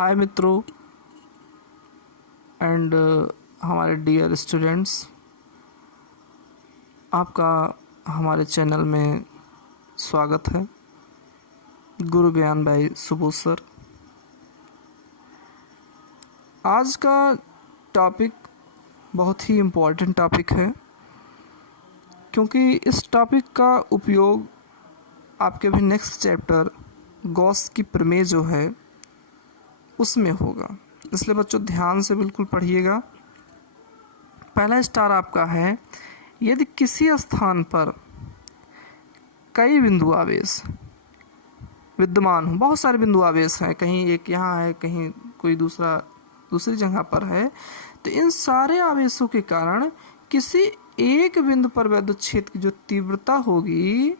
हाय मित्रों एंड हमारे dear students, आपका हमारे चैनल में स्वागत है। गुरु ज्ञान भाई सुबोध सर। आज का टॉपिक बहुत ही इम्पोर्टेंट टॉपिक है, क्योंकि इस टॉपिक का उपयोग आपके भी नेक्स्ट चैप्टर गॉस की प्रमेय जो है उसमें होगा, इसलिए बच्चों ध्यान से बिल्कुल पढ़िएगा। पहला स्टार आपका है, यदि किसी स्थान पर कई बिंदु आवेश विद्यमान हो, बहुत सारे बिंदु आवेश हैं, कहीं एक यहाँ है, कहीं कोई दूसरी जगह पर है, तो इन सारे आवेशों के कारण किसी एक बिंदु पर वैद्युत क्षेत्र की जो तीव्रता होगी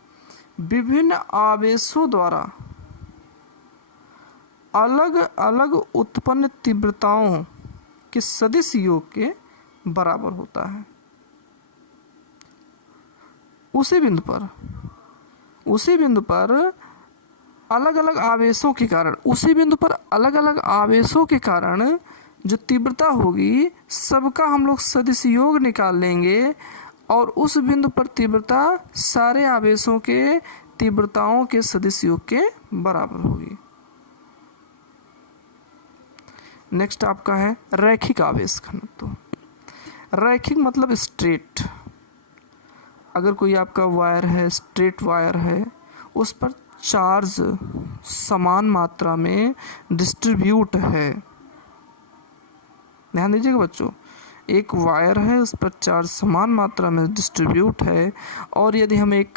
विभिन्न आवेशों द्वारा अलग अलग उत्पन्न तीव्रताओं के सदिश योग के बराबर होता है। उसी बिंदु पर अलग अलग आवेशों के कारण जो तीव्रता होगी सबका हम लोग सदिश योग निकाल लेंगे और उस बिंदु पर तीव्रता सारे आवेशों के तीव्रताओं के सदिश योग के बराबर होगी। नेक्स्ट आपका है रैखिक आवेश घनत्व। रैखिक मतलब स्ट्रेट। अगर कोई आपका वायर है, स्ट्रेट वायर है, उस पर चार्ज समान मात्रा में डिस्ट्रीब्यूट है। ध्यान दीजिएगा बच्चों, एक वायर है, उस पर चार्ज समान मात्रा में डिस्ट्रीब्यूट है, और यदि हम एक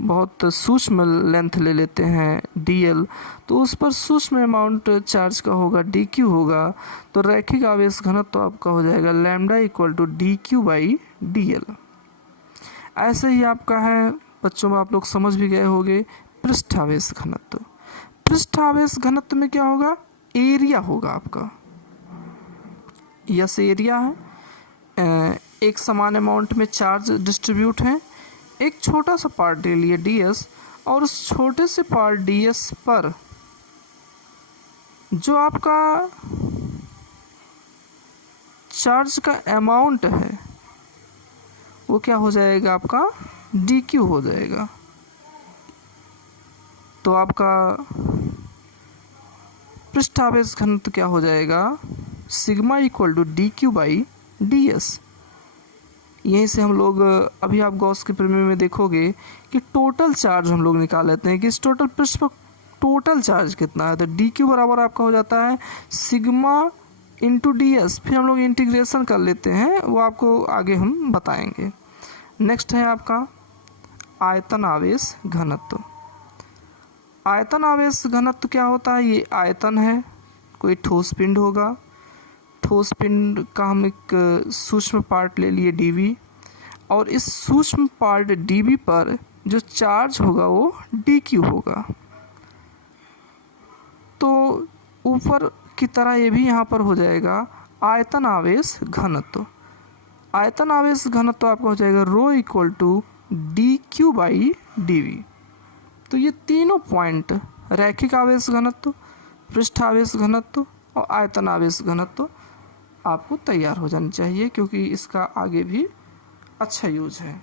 बहुत सूक्ष्म लेंथ ले लेते हैं dl, तो उस पर सूक्ष्म अमाउंट चार्ज का होगा dq होगा, तो रैखिक आवेश घनत्व तो आपका हो जाएगा लैम्डा इक्वल टू dq/dl। ऐसे ही आपका है बच्चों में, आप लोग समझ भी गए होंगे, पृष्ठ आवेश घनत्व। पृष्ठ आवेश घनत्व में क्या होगा, एरिया होगा आपका, यस एरिया है, एक समान अमाउंट में चार्ज डिस्ट्रीब्यूट है, एक छोटा सा पार्ट ले लिए ds, और उस छोटे से पार्ट ds पर जो आपका चार्ज का अमाउंट है वो क्या हो जाएगा, आपका dq हो जाएगा। तो आपका पृष्ठ आवेश घनत्व क्या हो जाएगा, सिग्मा इक्वल टू dq/ds। यहीं से हम लोग अभी आप गॉस के प्रमेय में देखोगे कि टोटल चार्ज हम लोग निकाल लेते हैं कि इस टोटल पृष्ठ पर टोटल चार्ज कितना है, तो dq बराबर आपका हो जाता है सिग्मा इंटू ds। फिर हम लोग इंटीग्रेशन कर लेते हैं, वो आपको आगे हम बताएंगे। नेक्स्ट है आपका आयतन आवेश घनत्व। आयतन आवेश घनत्व क्या होता है, ये आयतन है, कोई ठोस पिंड होगा, ठोस पिंड का हम एक सूक्ष्म पार्ट ले लिए dv, और इस सूक्ष्म पार्ट dv पर जो चार्ज होगा वो dq होगा। तो ऊपर की तरह ये भी यहाँ पर हो जाएगा आयतन आवेश घनत्व। आयतन आवेश घनत्व आपका हो जाएगा रो इक्वल टू dq/dv। तो ये तीनों पॉइंट, रैखिक आवेश घनत्व, पृष्ठ आवेश घनत्व और आयतन आवेश घनत्व आपको तैयार हो जानी चाहिए, क्योंकि इसका आगे भी अच्छा यूज है।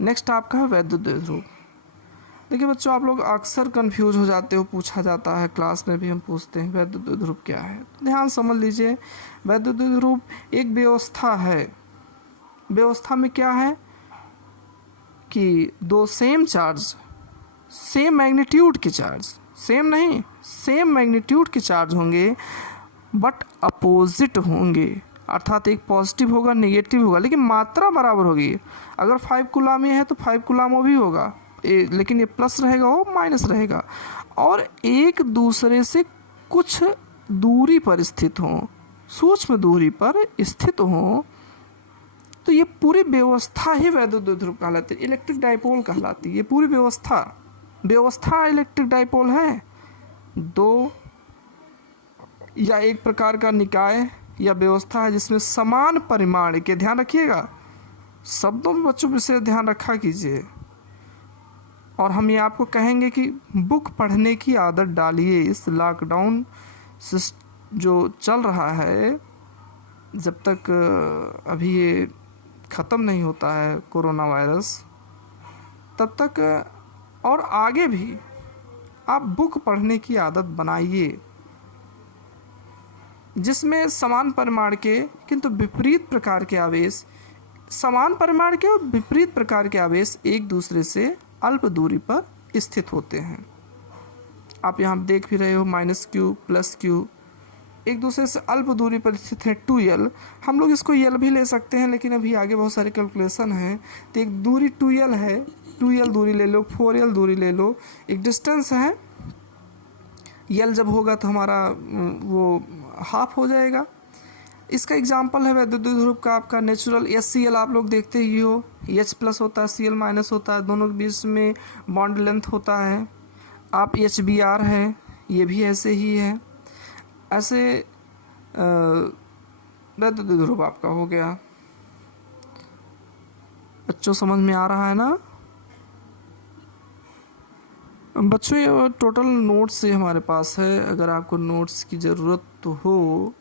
नेक्स्ट आपका है वैद्युत द्विध्रुव। देखिए बच्चों, आप लोग अक्सर कंफ्यूज हो जाते हो, पूछा जाता है, क्लास में भी हम पूछते हैं वैद्युत द्विध्रुव क्या है। तो ध्यान समझ लीजिए, वैद्युत द्विध्रुव एक व्यवस्था है। व्यवस्था में क्या है कि दो सेम चार्ज, सेम मैग्नीट्यूड के चार्ज, सेम नहीं, सेम मैग्नीट्यूड के चार्ज होंगे बट अपोजिट होंगे, अर्थात एक पॉजिटिव होगा, नेगेटिव होगा, लेकिन मात्रा बराबर होगी। अगर 5 कूलम ये है तो 5 कूलम वो भी होगा, लेकिन ये प्लस रहेगा, वो माइनस रहेगा, और एक दूसरे से कुछ दूरी पर स्थित हों, सूक्ष्म दूरी पर स्थित हों, तो ये पूरी व्यवस्था ही वैद्युत द्विध्रुव कहलाती है, इलेक्ट्रिक डाइपोल कहलाती है। ये पूरी व्यवस्था इलेक्ट्रिक डाइपोल है। दो या एक प्रकार का निकाय या व्यवस्था है जिसमें समान परिमाण के, ध्यान रखिएगा शब्दों में बच्चों विशेष ध्यान रखा कीजिए, और हम ये आपको कहेंगे कि बुक पढ़ने की आदत डालिए। इस लॉकडाउन जो चल रहा है, जब तक अभी ये ख़त्म नहीं होता है कोरोना वायरस, तब तक और आगे भी आप बुक पढ़ने की आदत बनाइए, जिसमें समान परिमाण के किंतु विपरीत प्रकार के आवेश, समान परिमाण के और विपरीत प्रकार के आवेश एक दूसरे से अल्प दूरी पर स्थित होते हैं। आप यहाँ देख भी रहे हो -q + q एक दूसरे से अल्प दूरी पर स्थित है 2l। हम लोग इसको यल भी ले सकते हैं, लेकिन अभी आगे बहुत सारे कैलकुलेशन हैं। तो एक दूरी 2l है, 2l दूरी ले लो, 4l दूरी ले लो, एक डिस्टेंस है। यल जब होगा तो हमारा वो हाफ हो जाएगा। इसका एग्जाम्पल है वैद्युत ध्रुव का आपका नेचुरल HCl, आप लोग देखते ही हो, H+ होता है, Cl- होता है, दोनों के बीच में बॉन्ड लेंथ होता है। आप HBr है, ये भी ऐसे ही है। ऐसे वैद्युत ध्रुव आपका हो गया। बच्चों समझ में आ रहा है ना? बच्चों ये टोटल नोट्स से हमारे पास है। अगर आपको नोट्स की ज़रूरत हो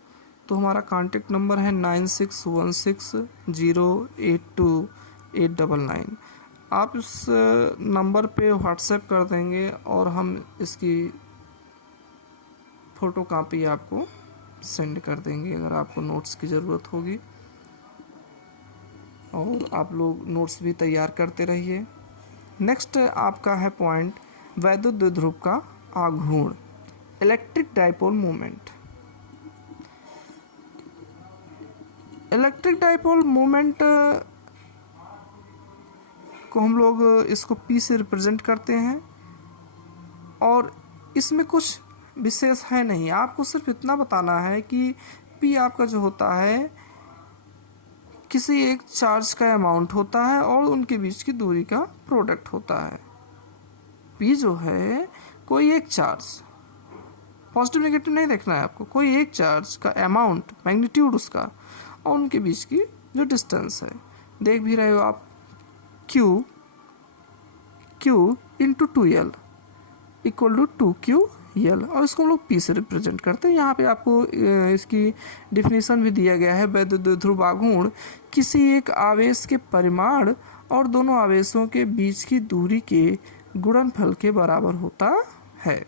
तो हमारा कांटेक्ट नंबर है 9616082899। आप इस नंबर पे व्हाट्सएप कर देंगे और हम इसकी फ़ोटो कापी आपको सेंड कर देंगे अगर आपको नोट्स की ज़रूरत होगी। और आप लोग नोट्स भी तैयार करते रहिए। नेक्स्ट आपका है पॉइंट वैद्युत द्विध्रुव का आघूर्ण, electric dipole moment. Electric dipole moment को हम लोग इसको P से रिप्रेजेंट करते हैं, और इसमें कुछ विशेष है नहीं। आपको सिर्फ इतना बताना है कि P आपका जो होता है किसी एक चार्ज का अमाउंट होता है और उनके बीच की दूरी का प्रोडक्ट होता है। P जो है कोई एक चार्ज, पॉजिटिव नेगेटिव नहीं देखना है आपको, कोई एक चार्ज का अमाउंट, मैग्नीट्यूड उसका, और उनके बीच की जो डिस्टेंस है। देख भी रहे हो आप, Q × 2l = 2ql, और इसको हम लोग P से रिप्रेजेंट करते हैं। यहाँ पे आपको इसकी डिफिनीशन भी दिया गया है। वैद्युत द्विध्रुव आघूर्ण किसी एक आवेश के परिमाण और दोनों आवेशों के बीच की दूरी के गुणनफल के बराबर होता है।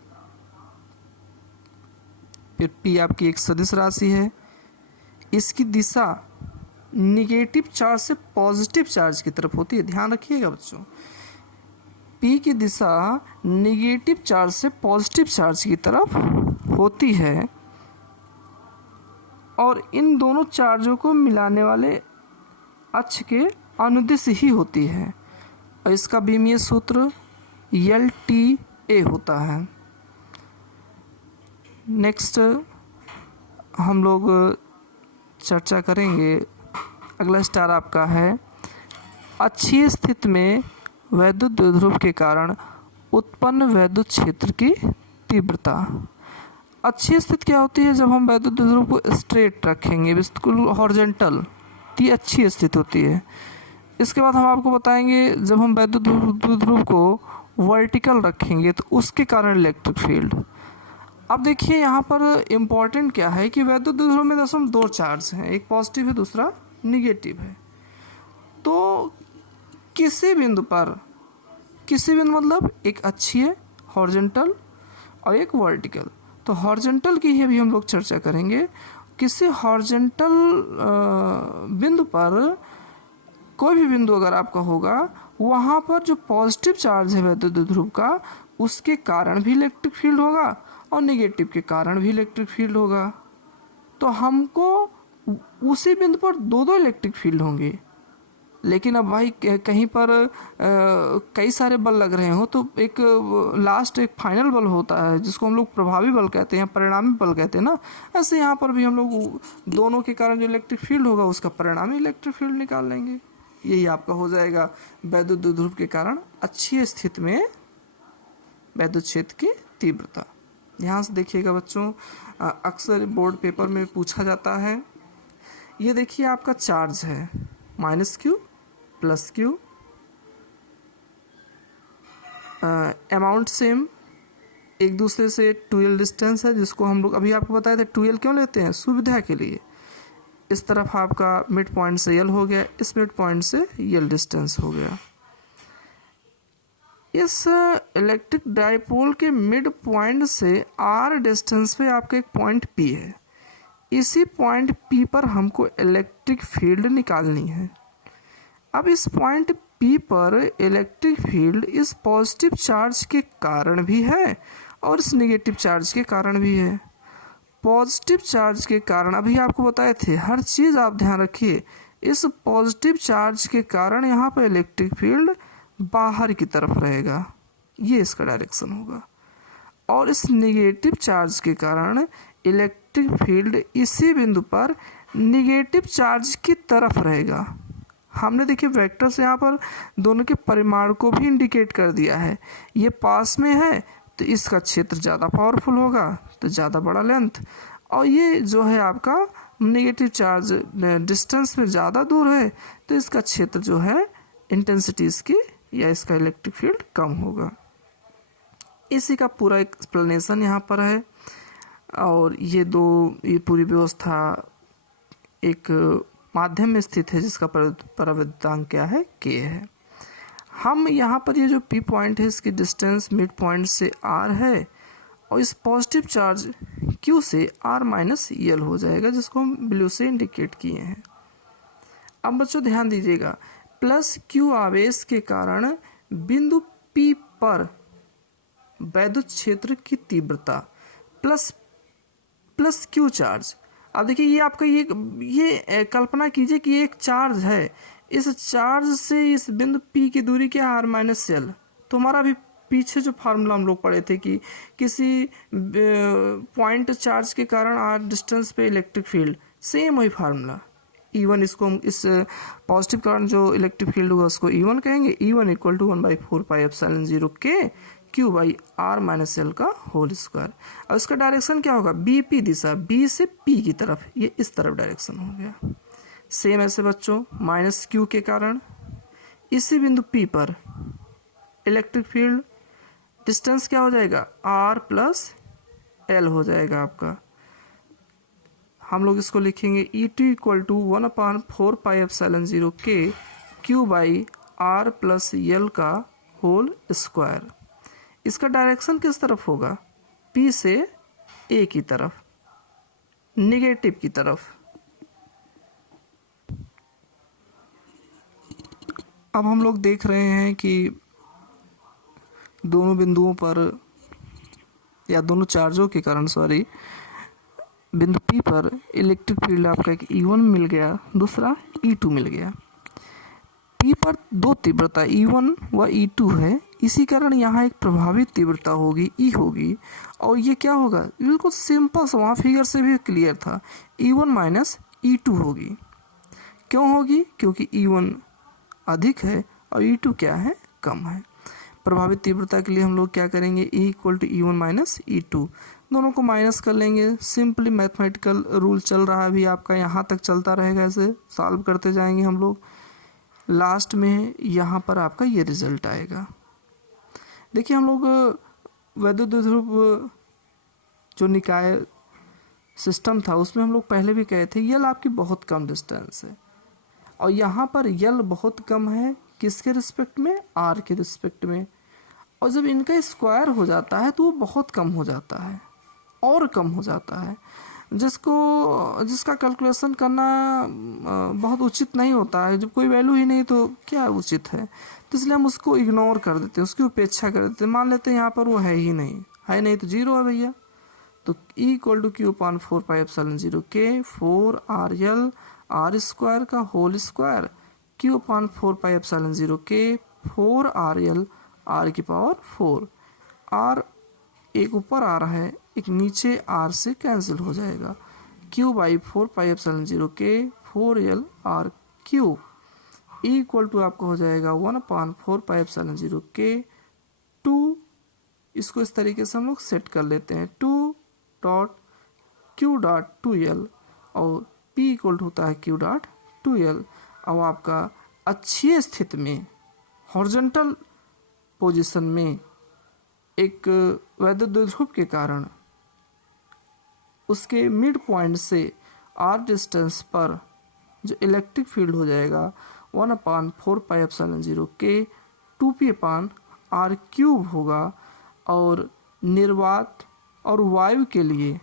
फिर P आपकी एक सदिश राशि है। इसकी दिशा निगेटिव चार्ज से पॉजिटिव चार्ज की तरफ होती है। ध्यान रखिएगा बच्चों, P की दिशा निगेटिव चार्ज से पॉजिटिव चार्ज की तरफ होती है, और इन दोनों चार्जों को मिलाने वाले अक्ष के अनुदिश ही होती है। और इसका बीमीय सूत्र LTA होता है। नेक्स्ट हम लोग चर्चा करेंगे, अगला स्टार आपका है अक्षीय स्थिति में वैद्युत द्विध्रुव के कारण उत्पन्न वैद्युत क्षेत्र की तीव्रता। अक्षीय स्थिति क्या होती है? जब हम वैद्युत द्विध्रुव को स्ट्रेट रखेंगे, बिल्कुल हॉरिजॉन्टल, तो ये अक्षीय स्थिति होती है। इसके बाद हम आपको बताएंगे जब हम वैद्युत द्विध्रुव को वर्टिकल रखेंगे तो उसके कारण इलेक्ट्रिक फील्ड। अब देखिए यहाँ पर इम्पॉर्टेंट क्या है कि वैद्युत द्विध्रुव में दरअसल दो चार्ज हैं, एक पॉजिटिव है दूसरा निगेटिव है। तो किसी बिंदु मतलब एक अक्षीय हॉरिजॉन्टल और एक वर्टिकल। तो हॉरिजॉन्टल की ही अभी हम लोग चर्चा करेंगे। किसी हॉरिजॉन्टल बिंदु पर कोई भी बिंदु अगर आपका होगा, वहाँ पर जो पॉजिटिव चार्ज है वैद्युत द्विध्रुव का, उसके कारण भी इलेक्ट्रिक फील्ड होगा और नेगेटिव के कारण भी इलेक्ट्रिक फील्ड होगा। तो हमको उसी बिंदु पर दो इलेक्ट्रिक फील्ड होंगे। लेकिन अब भाई कहीं पर कई सारे बल लग रहे हो तो एक लास्ट एक फाइनल बल होता है जिसको हम लोग प्रभावी बल कहते हैं, परिणामी बल कहते हैं ना। ऐसे यहाँ पर भी हम लोग दोनों के कारण जो इलेक्ट्रिक फील्ड होगा उसका परिणामी इलेक्ट्रिक फील्ड निकाल लेंगे। यही आपका हो जाएगा वैद्युत द्विध्रुव के कारण अक्षीय स्थिति में वैद्युत क्षेत्र की तीव्रता। ध्यान से देखिएगा बच्चों, अक्सर बोर्ड पेपर में पूछा जाता है। ये देखिए आपका चार्ज है -q + q, अमाउंट सेम, एक दूसरे से 2l डिस्टेंस है, जिसको हम लोग अभी आपको बताए थे 2l क्यों लेते हैं, सुविधा के लिए। इस तरफ आपका मिड पॉइंट से l हो गया, इस मिड पॉइंट से l डिस्टेंस हो गया। इस इलेक्ट्रिक डाइपोल के मिड पॉइंट से r डिस्टेंस पे आपका एक पॉइंट P है। इसी पॉइंट P पर हमको इलेक्ट्रिक फील्ड निकालनी है। अब इस पॉइंट P पर इलेक्ट्रिक फील्ड इस पॉजिटिव चार्ज के कारण भी है और इस नेगेटिव चार्ज के कारण भी है। पॉजिटिव चार्ज के कारण अभी आपको बताए थे, हर चीज़ आप ध्यान रखिए। इस पॉजिटिव चार्ज के कारण यहाँ पर इलेक्ट्रिक फील्ड बाहर की तरफ रहेगा, ये इसका डायरेक्शन होगा। और इस नेगेटिव चार्ज के कारण इलेक्ट्रिक फील्ड इसी बिंदु पर नेगेटिव चार्ज की तरफ रहेगा। हमने देखिए वेक्टर से यहाँ पर दोनों के परिमाण को भी इंडिकेट कर दिया है। ये पास में है तो इसका क्षेत्र ज़्यादा पावरफुल होगा, तो ज़्यादा बड़ा लेंथ, और ये जो है आपका नेगेटिव चार्ज डिस्टेंस में ज़्यादा दूर है तो इसका क्षेत्र जो है इंटेंसिटी इसकी या इसका इलेक्ट्रिक फील्ड कम होगा। इसी का पूरा एक्सप्लेनेशन यहाँ पर है। और ये पूरी व्यवस्था एक माध्यम में स्थित है जिसका परावृत्तांक क्या है, k है। हम यहाँ पर ये जो P पॉइंट है इसकी डिस्टेंस मिड पॉइंट से r है और इस पॉजिटिव चार्ज Q से r माइनस l हो जाएगा, जिसको हम ब्लू से इंडिकेट किए हैं। अब बच्चों ध्यान दीजिएगा, प्लस Q आवेश के कारण बिंदु P पर वैद्युत क्षेत्र की तीव्रता प्लस Q चार्ज। अब देखिए ये आपका ये कल्पना कीजिए कि एक चार्ज है, इस चार्ज से इस बिंदु P की दूरी क्या है, r माइनस l। तो हमारा भी पीछे जो फार्मूला हम लोग पढ़े थे कि किसी पॉइंट चार्ज के कारण r डिस्टेंस पे इलेक्ट्रिक फील्ड, सेम वही फार्मूला E1, इसको हम इस पॉजिटिव कारण जो इलेक्ट्रिक फील्ड होगा उसको E1 कहेंगे। E1 equal to 1/4πε0 k Q by r minus L का होल स्क्वायर। और इसका डायरेक्शन क्या होगा, BP दिशा, B से P की तरफ, ये इस तरफ डायरेक्शन हो गया। सेम ऐसे बच्चों माइनस Q के कारण इसी बिंदु P पर इलेक्ट्रिक फील्ड डिस्टेंस क्या हो जाएगा, R प्लस L हो जाएगा आपका। हम लोग इसको लिखेंगे E2 equal to 1/4πε0 k Q by R plus L का होल स्क्वायर। इसका डायरेक्शन किस तरफ होगा, P से A की तरफ, नेगेटिव की तरफ। अब हम लोग देख रहे हैं कि दोनों बिंदुओं पर या दोनों चार्जों के कारण बिंदु P पर इलेक्ट्रिक फील्ड आपका एक E1 मिल गया, दूसरा E2 मिल गया। P पर दो तीव्रता E1 व E2 है, इसी कारण यहाँ एक प्रभावित तीव्रता होगी E होगी, और ये क्या होगा, बिल्कुल सिंपल सा, वहाँ फिगर से भी क्लियर था, E1 माइनस E2 होगी। क्यों होगी, क्योंकि E1 अधिक है और E2 क्या है, कम है। प्रभावित तीव्रता के लिए हम लोग क्या करेंगे, E equal to E1 minus E2, दोनों को माइनस कर लेंगे। सिंपली मैथमेटिकल रूल चल रहा है अभी आपका, यहाँ तक चलता रहेगा, ऐसे सॉल्व करते जाएंगे हम लोग। लास्ट में यहाँ पर आपका ये रिजल्ट आएगा। देखिए हम लोग वैद्युत ध्रुव जो निकाय सिस्टम था उसमें हम लोग पहले भी कहे थे यल आपकी बहुत कम डिस्टेंस है, और यहाँ पर यल बहुत कम है किसके रिस्पेक्ट में, आर के रिस्पेक्ट में। और जब इनका स्क्वायर हो जाता है तो वो बहुत कम हो जाता है, और कम हो जाता है, जिसका कैलकुलेशन करना बहुत उचित नहीं होता है। जब कोई वैल्यू ही नहीं तो क्या उचित है, तो इसलिए हम उसको इग्नोर कर देते हैं, उसकी उपेक्षा कर देते हैं। मान लेते हैं यहाँ पर वो है ही नहीं, है नहीं तो जीरो है भैया। तो E equal to Q/4πε0 k 4RL R square का whole square Q/4πε0 k 4RL R की पावर 4। R एक ऊपर आ रहा है, एक नीचे R से कैंसिल हो जाएगा। Q/4πε0 k 4L R cube E equal to आपको हो जाएगा 1/4πε0 k 2। इसको इस तरीके से हम लोग सेट कर लेते हैं, 2.Q.2L और P इक्वल होता है Q.2L। अब आपका अच्छी स्थिति में हॉरिजॉन्टल पोजीशन में एक वैद्युत द्विध्रुव के कारण उसके मिड पॉइंट से आर डिस्टेंस पर जो इलेक्ट्रिक फील्ड हो जाएगा 1/4πε0 के 2p/r³ होगा। और निर्वात और वायु के लिए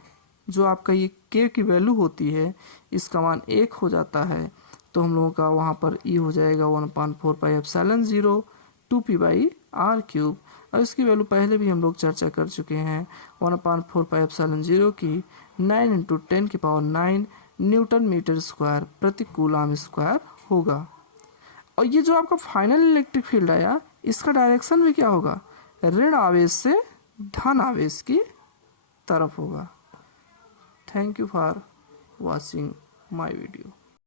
जो आपका ये k की वैल्यू होती है इसका मान 1 हो जाता है, तो हम लोगों का वहाँ पर E हो जाएगा 1/4πε0 2p/r³। और इसकी वैल्यू पहले भी हम लोग चर्चा कर चुके हैं, 1/4πε0 की 9 × 10⁹ न्यूटन मीटर स्क्वायर प्रति कूलम स्क्वायर होगा। और ये जो आपका फाइनल इलेक्ट्रिक फील्ड आया इसका डायरेक्शन भी क्या होगा, ऋण आवेश से धन आवेश की तरफ होगा। Thank you for watching my video.